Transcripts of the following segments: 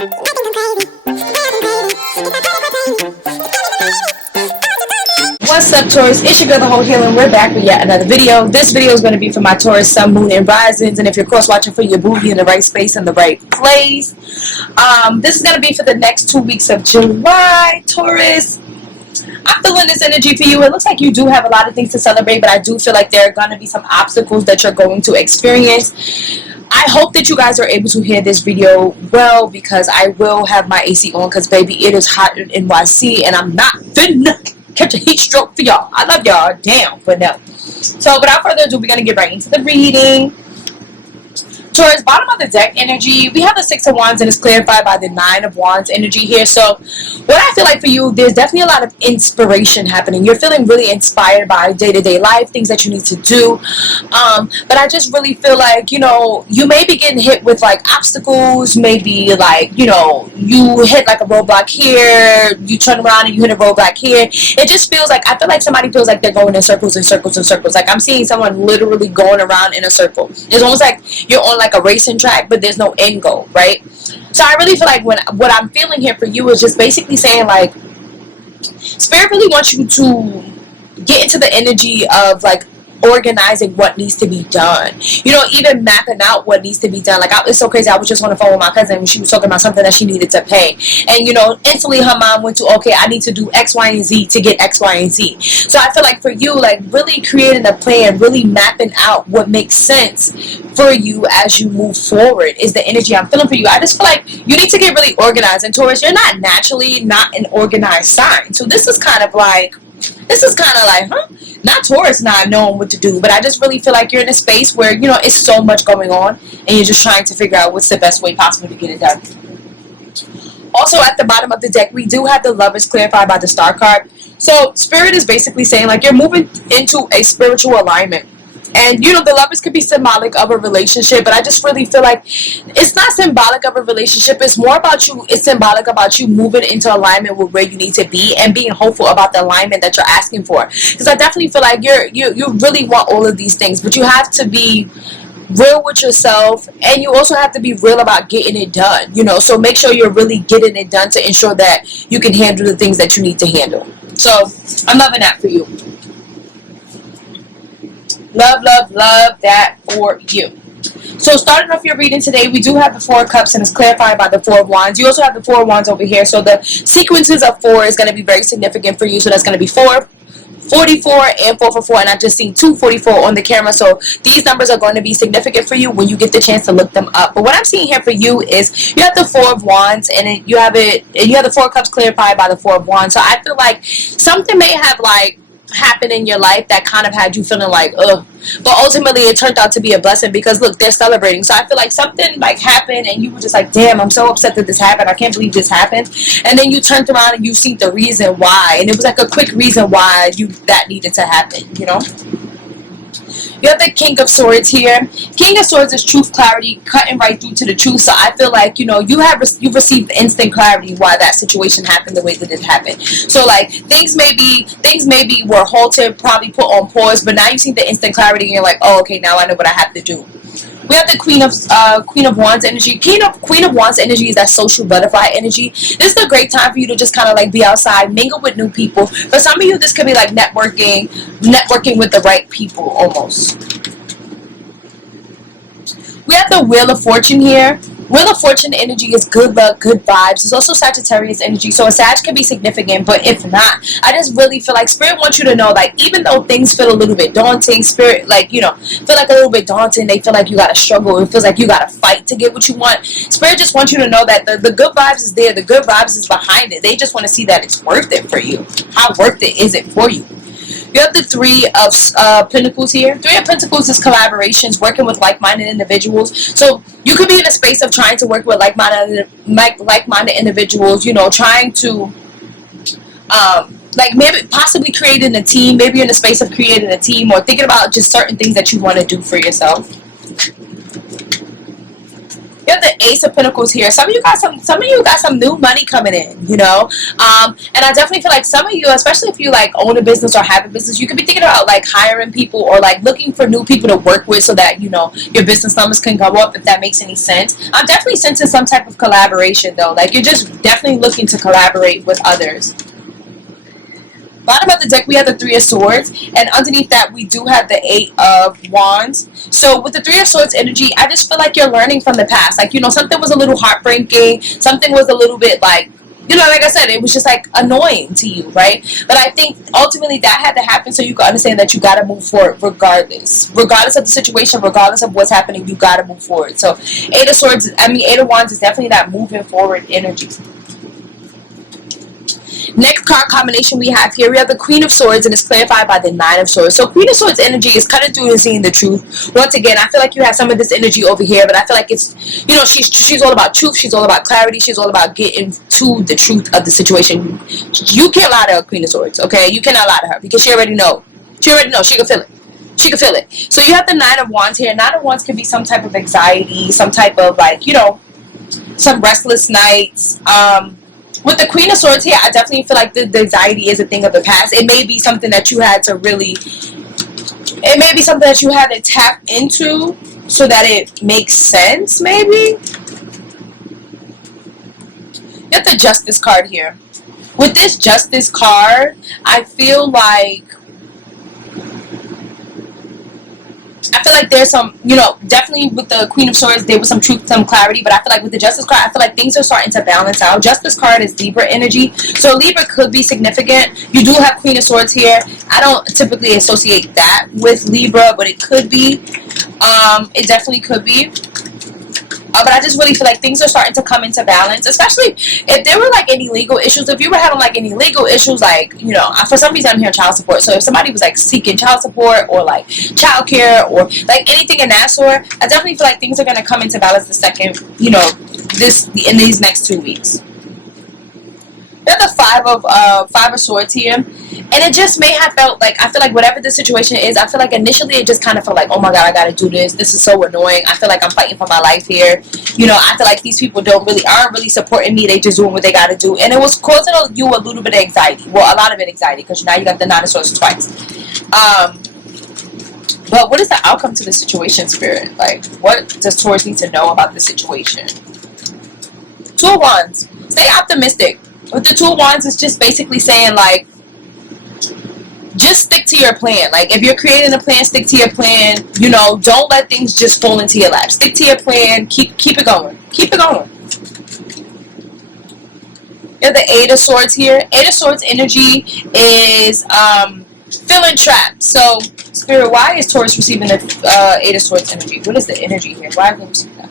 What's up, Taurus? It's your girl, the Heaux Healer, and we're back with yet another video. This video is going to be for my Taurus Sun, Moon, and Risings, and if you're cross-watching for your booty in the right space and the right place. This is going to be for the next 2 weeks of July, Taurus. I'm feeling this energy for you. It looks like you do have a lot of things to celebrate, but I do feel like there are going to be some obstacles that you're going to experience. I hope that you guys are able to hear this video well, because I will have my AC on, because baby, it is hot in NYC, and I'm not finna catch a heat stroke for y'all. I love y'all, damn, but no. So without further ado, we're gonna get right into the reading. Taurus, bottom of the deck energy, we have the Six of Wands, and it's clarified by the Nine of Wands energy here. So what I feel like for you, there's definitely a lot of inspiration happening. You're feeling really inspired by day-to-day life, things that you need to do. But I just really feel like, you know, you may be getting hit with like obstacles, maybe like, you know, you hit like a roadblock here, you turn around and you hit a roadblock here. It just feels like, I feel like somebody feels like they're going in circles and circles and circles. Like I'm seeing someone literally going around in a circle. It's almost like you're on like a racing track, but there's no end goal, right? So I really feel like what I'm feeling here for you is just basically saying like Spirit really wants you to get into the energy of like organizing what needs to be done, you know, even mapping out what needs to be done. Like it's so crazy, I was just on the phone with my cousin and she was talking about something that she needed to pay, and you know, instantly her mind went to, okay, I need to do X, Y, and Z to get X, Y, and Z. So I feel like for you, like really creating a plan, really mapping out what makes sense for you as you move forward is the energy I'm feeling for you. I just feel like you need to get really organized, and Taurus, you're not naturally not an organized sign, so this is kind of like, huh? Not Taurus not knowing what to do, but I just really feel like you're in a space where, you know, it's so much going on and you're just trying to figure out what's the best way possible to get it done. Also, at the bottom of the deck, we do have the Lovers clarified by the Star card. So Spirit is basically saying like you're moving into a spiritual alignment. And, you know, the Lovers could be symbolic of a relationship, but I just really feel like it's not symbolic of a relationship. It's more about you. It's symbolic about you moving into alignment with where you need to be and being hopeful about the alignment that you're asking for. Because I definitely feel like you really want all of these things, but you have to be real with yourself, and you also have to be real about getting it done, you know. So make sure you're really getting it done to ensure that you can handle the things that you need to handle. So I'm loving that for you. Love, love, love that for you. So starting off your reading today, we do have the Four of Cups, and it's clarified by the Four of Wands. You also have the Four of Wands over here. So the sequences of 4 is going to be very significant for you. So that's going to be 4, 44, and 444. And I just seen 244 on the camera. So these numbers are going to be significant for you when you get the chance to look them up. But what I'm seeing here for you is you have the Four of Wands, and you have the Four of Cups clarified by the Four of Wands. So I feel like something may have like happened in your life that kind of had you feeling like ugh, but ultimately it turned out to be a blessing, because look, they're celebrating. So I feel like something like happened and you were just like, damn, I'm so upset that this happened, I can't believe this happened, and then you turned around and you see the reason why, and it was like a quick reason why that needed to happen, you know. You have the King of Swords here. King of Swords is truth, clarity, cutting right through to the truth. So I feel like, you know, you've received instant clarity why that situation happened the way that it happened. So like things maybe were halted, probably put on pause, but now you see the instant clarity and you're like, oh, okay, now I know what I have to do. We have the Queen of Wands energy. Queen of Wands energy is that social butterfly energy. This is a great time for you to just kind of like be outside, mingle with new people. For some of you, this could be like networking with the right people almost. We have the Wheel of Fortune here. Wheel of Fortune energy is good luck, good vibes. It's also Sagittarius energy, so a Sag can be significant, but if not, I just really feel like Spirit wants you to know, like, even though things feel a little bit daunting, Spirit, like, you know, feel like a little bit daunting, they feel like you gotta struggle, it feels like you gotta fight to get what you want. Spirit just wants you to know that the good vibes is there, the good vibes is behind it. They just want to see that it's worth it for you. How worth it is it for you? You have the Three of Pentacles here. Three of Pentacles is collaborations, working with like-minded individuals. So you could be in a space of trying to work with like-minded individuals, you know, trying to like maybe possibly creating a team. Maybe you're in a space of creating a team or thinking about just certain things that you want to do for yourself. You have the Ace of Pentacles here. Some of you got some new money coming in, you know. And I definitely feel like some of you, especially if you like own a business or have a business, you could be thinking about like hiring people or like looking for new people to work with so that, you know, your business numbers can go up, if that makes any sense. I'm definitely sensing some type of collaboration though. Like you're just definitely looking to collaborate with others. Bottom of the deck, we have the Three of Swords, and underneath that, we do have the Eight of Wands. So with the Three of Swords energy, I just feel like you're learning from the past. Like, you know, something was a little heartbreaking. Something was a little bit like, you know, like I said, it was just like annoying to you, right? But I think ultimately that had to happen so you can understand that you got to move forward regardless. Regardless of the situation, regardless of what's happening, you got to move forward. So Eight of Wands is definitely that moving forward energy. Next card combination we have here, we have the Queen of Swords, and it's clarified by the Nine of Swords. So Queen of Swords energy is cutting through and seeing the truth. Once again, I feel like you have some of this energy over here, but I feel like it's, you know, she's all about truth. She's all about clarity. She's all about getting to the truth of the situation. You can't lie to a Queen of Swords, okay? You cannot lie to her because she already knows. She already knows. She can feel it. She can feel it. So you have the Nine of Wands here. Nine of Wands can be some type of anxiety, some type of like, you know, some restless nights. With the Queen of Swords here, I definitely feel like the anxiety is a thing of the past. It may be something that you had to really, it may be something that you had to tap into so that it makes sense, maybe. You have the Justice card here. With this Justice card, I feel like there's some, you know, definitely with the Queen of Swords, there was some truth, some clarity, but I feel like with the Justice card, I feel like things are starting to balance out. Justice card is Libra energy, so Libra could be significant. You do have Queen of Swords here. I don't typically associate that with Libra, but it could be. It definitely could be. But I just really feel like things are starting to come into balance, especially if there were like any legal issues. If you were having like any legal issues, like, you know, for some reason I'm hearing child support. So if somebody was like seeking child support or like child care or like anything in that sort, I definitely feel like things are going to come into balance the second, you know, in these next 2 weeks. There's the Five of Swords here, and it just may have felt like, I feel like whatever the situation is, I feel like initially it just kind of felt like, oh my god, I gotta do this. This is so annoying. I feel like I'm fighting for my life here. You know, I feel like these people aren't really supporting me. They just doing what they gotta do, and it was causing you a little bit of anxiety. Well, a lot of it anxiety because now you got the Nine of Swords twice. But what is the outcome to the situation, Spirit? Like, what does Taurus need to know about the situation? Two of Wands. Stay optimistic. With the Two of Wands, it's just basically saying, like, just stick to your plan. Like, if you're creating a plan, stick to your plan. You know, don't let things just fall into your lap. Stick to your plan. Keep it going. Keep it going. You have the Eight of Swords here. Eight of Swords energy is feeling trapped. So, Spirit, why is Taurus receiving the Eight of Swords energy? What is the energy here? Why are they receiving that?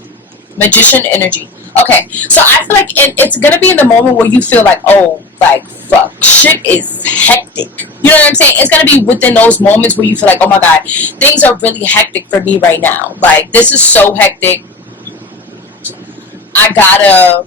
Magician energy. Okay, so I feel like it's gonna be in the moment where you feel like, oh, like, fuck, shit is hectic. You know what I'm saying? It's gonna be within those moments where you feel like, oh my god, things are really hectic for me right now. Like, this is so hectic. I gotta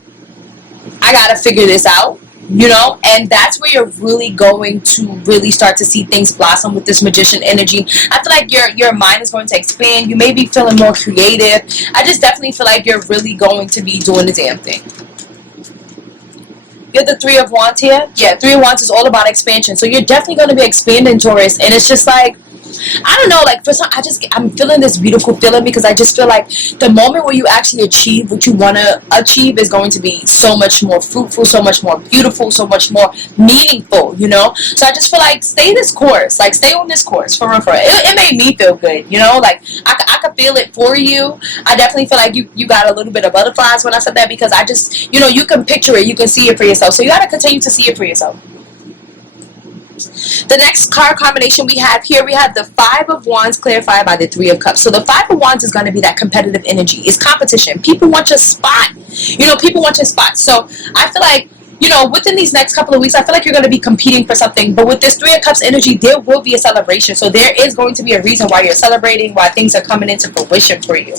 figure this out. You know, and that's where you're really going to really start to see things blossom with this Magician energy. I feel like your mind is going to expand. You may be feeling more creative. I just definitely feel like you're really going to be doing the damn thing. You have the Three of Wands here. Yeah, Three of Wands is all about expansion. So you're definitely going to be expanding, Taurus. And it's just like, I don't know, like, for some, I'm feeling this beautiful feeling because I just feel like the moment where you actually achieve what you want to achieve is going to be so much more fruitful, so much more beautiful, so much more meaningful, you know? So I just feel like, stay this course, like, stay on this course, for real, for real. It made me feel good, you know? Like, I could feel it for you. I definitely feel like you got a little bit of butterflies when I said that because I just, you know, you can picture it, you can see it for yourself. So you got to continue to see it for yourself. The next card combination we have here, we have the Five of Wands clarified by the Three of Cups. So the Five of Wands is going to be that competitive energy. It's competition. People want your spot. You know, people want your spot. So I feel like, you know, within these next couple of weeks, I feel like you're going to be competing for something. But with this Three of Cups energy, there will be a celebration. So there is going to be a reason why you're celebrating, why things are coming into fruition for you.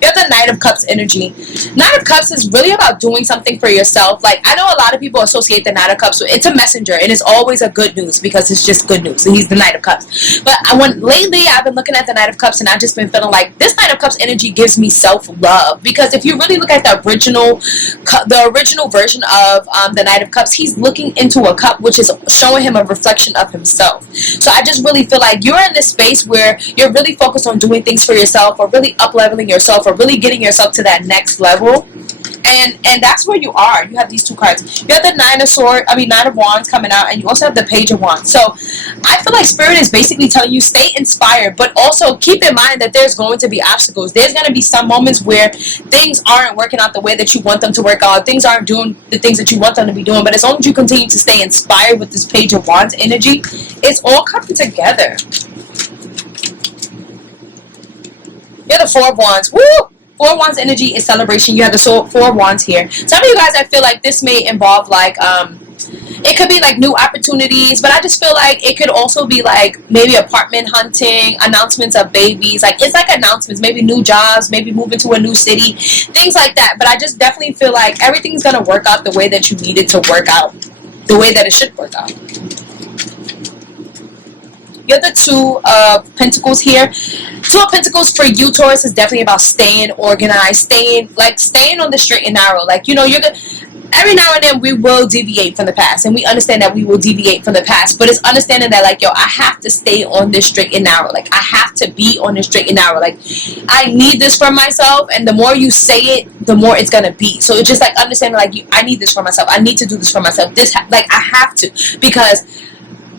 You have the Knight of Cups energy. Knight of Cups is really about doing something for yourself. Like, I know a lot of people associate the Knight of Cups with, it's a messenger, and it's always a good news because it's just good news. He's the Knight of Cups. But lately I've been looking at the Knight of Cups, and I've just been feeling like this Knight of Cups energy gives me self-love. Because if you really look at the original version of the Knight of Cups, he's looking into a cup, which is showing him a reflection of himself. So I just really feel like you're in this space where you're really focused on doing things for yourself, or really up-leveling yourself, or really getting yourself to that next level. And that's where you are. You have these two cards. You have the Nine of Wands coming out, and you also have the Page of Wands. So I feel like Spirit is basically telling you stay inspired, but also keep in mind that there's going to be obstacles. There's going to be some moments where things aren't working out the way that you want them to work out. Things aren't doing the things that you want them to be doing. But as long as you continue to stay inspired with this Page of Wands energy, it's all coming together. You have the Four of Wands. Woo! Four of Wands energy is celebration. You have the Four of Wands here. Some of you guys, I feel like this may involve like, it could be like new opportunities, but I just feel like it could also be like maybe apartment hunting, announcements of babies. Like, it's like announcements, maybe new jobs, maybe moving to a new city, things like that. But I just definitely feel like everything's going to work out the way that you need it to work out, the way that it should work out. You have the Two of Pentacles here. Two of Pentacles for you, Taurus, is definitely about staying organized, staying on the straight and narrow. Like, you know, you're good. Every now and then we will deviate from the past, and we understand that we will deviate from the past, but it's understanding that, like, yo, I have to stay on this straight and narrow. Like, I have to be on this straight and narrow. Like, I need this for myself, and the more you say it, the more it's gonna be. So it's just like understanding, like, I need this for myself. I need to do this for myself. Like, I have to, because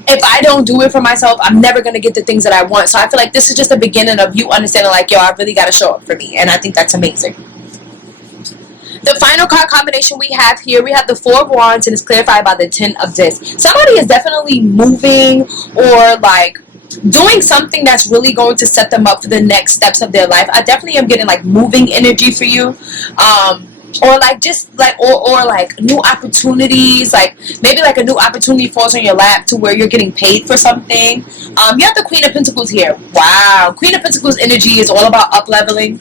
if I don't do it for myself, I'm never going to get the things that I want. So I feel like this is just the beginning of you understanding, like, yo, I really got to show up for me. And I think that's amazing. The final card combination we have here, we have the Four of Wands, and it's clarified by the Ten of Discs. Somebody is definitely moving or, like, doing something that's really going to set them up for the next steps of their life. I definitely am getting, like, moving energy for you. Or like just like or like new opportunities, like maybe like a new opportunity falls on your lap to where you're getting paid for something. You have the Queen of Pentacles here. Wow, Queen of Pentacles energy is all about up leveling.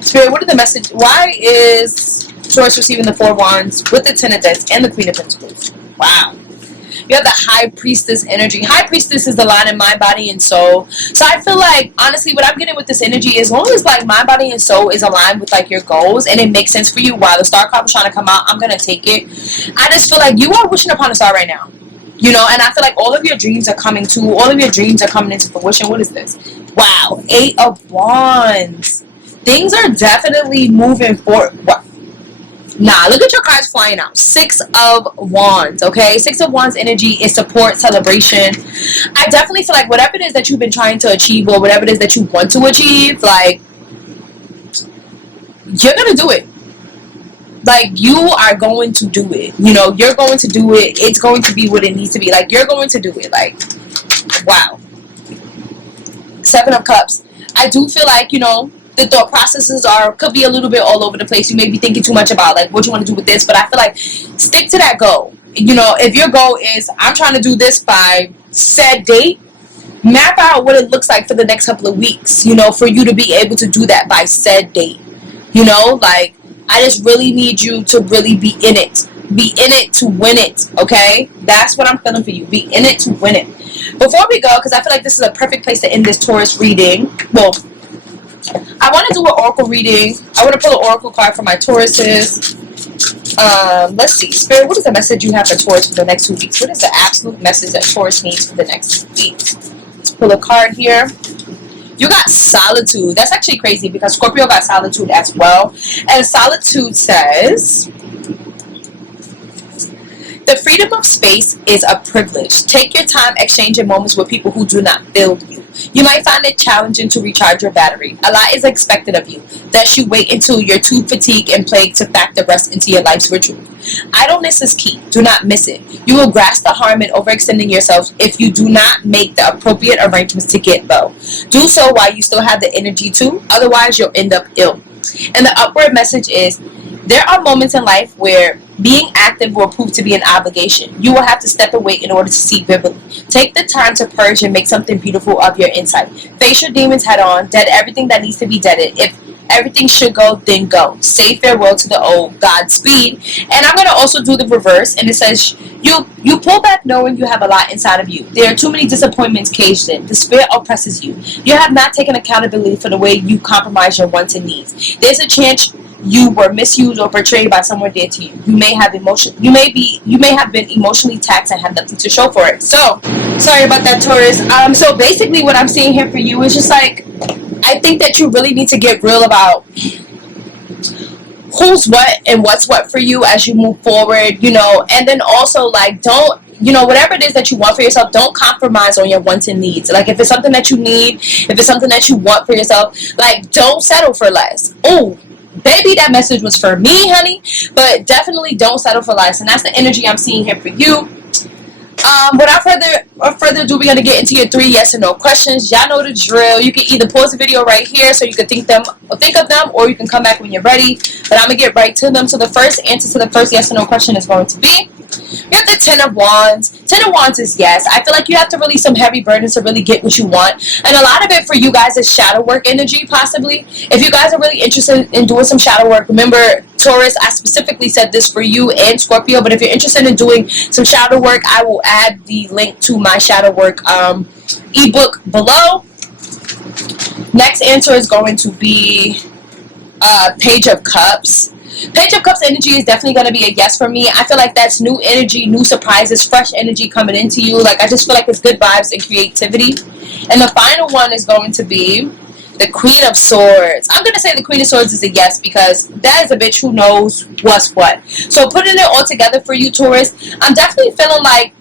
Spirit, what is the message? Why is Taurus receiving the Four of Wands with the Ten of Discs and the Queen of Pentacles? Wow. You have the High Priestess energy. High Priestess is the line in mind, body, and soul. So I feel like, honestly, what I'm getting with this energy, as long as, like, mind, body, and soul is aligned with, like, your goals, and it makes sense for you, while the Star card was trying to come out, I'm going to take it. I just feel like you are wishing upon a star right now. You know, and I feel like all of your dreams are coming true. All of your dreams are coming into fruition. What is this? Wow. Eight of Wands. Things are definitely moving forward. Wow. Nah, look at your cards flying out. Six of Wands, okay? Six of Wands energy is support, celebration. I definitely feel like whatever it is that you've been trying to achieve, or whatever it is that you want to achieve, like, you're going to do it. Like, you are going to do it. You know, you're going to do it. It's going to be what it needs to be. Like, you're going to do it. Like, wow. Seven of Cups. I do feel like, you know, the thought processes could be a little bit all over the place. You may be thinking too much about, like, what you want to do with this, but I feel like stick to that goal. You know, if your goal is, I'm trying to do this by said date, map out what it looks like for the next couple of weeks, you know, for you to be able to do that by said date. You know, like, I just really need you to really be in it. Be in it to win it, okay? That's what I'm feeling for you. Be in it to win it. Before we go, because I feel like this is a perfect place to end this Taurus reading. Well, I want to do an oracle reading. I want to pull an oracle card for my Tauruses. Let's see. Spirit, what is the message you have for Taurus for the next 2 weeks? What is the absolute message that Taurus needs for the next 2 weeks? Let's pull a card here. You got Solitude. That's actually crazy because Scorpio got Solitude as well. And Solitude says, the freedom of space is a privilege. Take your time exchanging moments with people who do not fill you. You might find it challenging to recharge your battery. A lot is expected of you. Thus, you wait until you're too fatigued and plagued to factor rest into your life's ritual. Idleness is key. Do not miss it. You will grasp the harm in overextending yourself if you do not make the appropriate arrangements to get low. Do so while you still have the energy to. Otherwise, you'll end up ill. And the upward message is, there are moments in life where being active will prove to be an obligation. You will have to step away in order to see vividly. Take the time to purge and make something beautiful of your insight. Face your demons head on. Dead everything that needs to be deaded. If Everything should go, then go. Say farewell to the old. Godspeed. And I'm going to also do the reverse. And it says, you pull back knowing you have a lot inside of you. There are too many disappointments caged in. Despair oppresses you. You have not taken accountability for the way you compromise your wants and needs. There's a chance you were misused or betrayed by someone dear to you. You may have been emotionally taxed and have nothing to show for it. So, sorry about that, Taurus. So basically what I'm seeing here for you is just like, I think that you really need to get real about who's what and what's what for you as you move forward, you know, and then also like don't, you know, whatever it is that you want for yourself, don't compromise on your wants and needs. Like if it's something that you need, if it's something that you want for yourself, like don't settle for less. Oh, baby, that message was for me, honey. But definitely don't settle for less, and that's the energy I'm seeing here for you. Without further ado, we're going to get into your 3 yes or no questions. Y'all know the drill. You can either pause the video right here so you can think of them, or you can come back when you're ready. But I'm going to get right to them. So the first answer to the first yes or no question is going to be, you have the 10 of Wands. 10 of Wands is yes. I feel like you have to release some heavy burdens to really get what you want. And a lot of it for you guys is shadow work energy, possibly. If you guys are really interested in doing some shadow work, remember, Taurus, I specifically said this for you and Scorpio, but if you're interested in doing some shadow work, I will add the link to my shadow work ebook below. Next answer is going to be Page of Cups. Page of Cups energy is definitely going to be a yes for me. I feel like that's new energy, new surprises, fresh energy coming into you. Like, I just feel like it's good vibes and creativity. And the final one is going to be the Queen of Swords. I'm going to say the Queen of Swords is a yes because that is a bitch who knows what's what. So putting it all together for you, Taurus, I'm definitely feeling like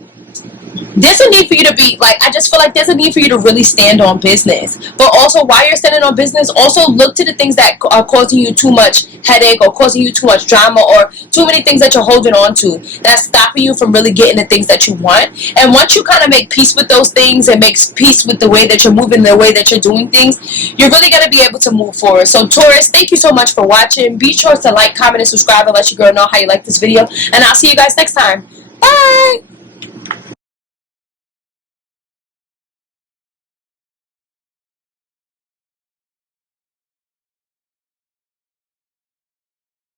there's a need for you to be, like, I just feel like there's a need for you to really stand on business. But also, while you're standing on business, also look to the things that are causing you too much headache or causing you too much drama or too many things that you're holding on to that's stopping you from really getting the things that you want. And once you kind of make peace with those things and make peace with the way that you're moving, the way that you're doing things, you're really going to be able to move forward. So, Taurus, thank you so much for watching. Be sure to like, comment, and subscribe and let your girl know how you like this video. And I'll see you guys next time. Bye!